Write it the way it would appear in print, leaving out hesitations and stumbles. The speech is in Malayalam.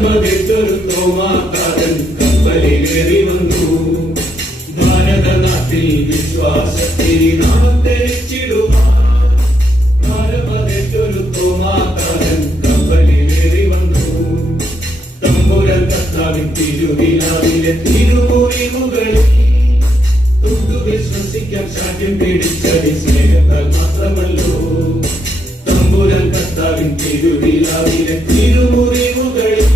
ഭാരമതെറ്റൊരു തോമാക്കാരൻ കപ്പലിലേറി വന്നു. ഭാരതനാട്ടിൽ വിശ്വാസത്തിരി നാം തെളിച്ചിടുവാൻ. ഭാരമതെറ്റൊരു തോമാക്കാരൻ കപ്പലിലേറി വന്നു. തമ്പുരാൻ കർത്താവിൻ തിരുവിലാവിലെ തിരുമുറിവുകളിൽ തൊട്ടു വിശ്വസിക്കാൻ സാക്ഷ്യം പിടിച്ചടി സ്നേഹത്താൽ മാത്രമല്ലോ. തമ്പുരാൻ കർത്താവിൻ തിരുവിലാവിലെ തിരുമുറിവുകളിൽ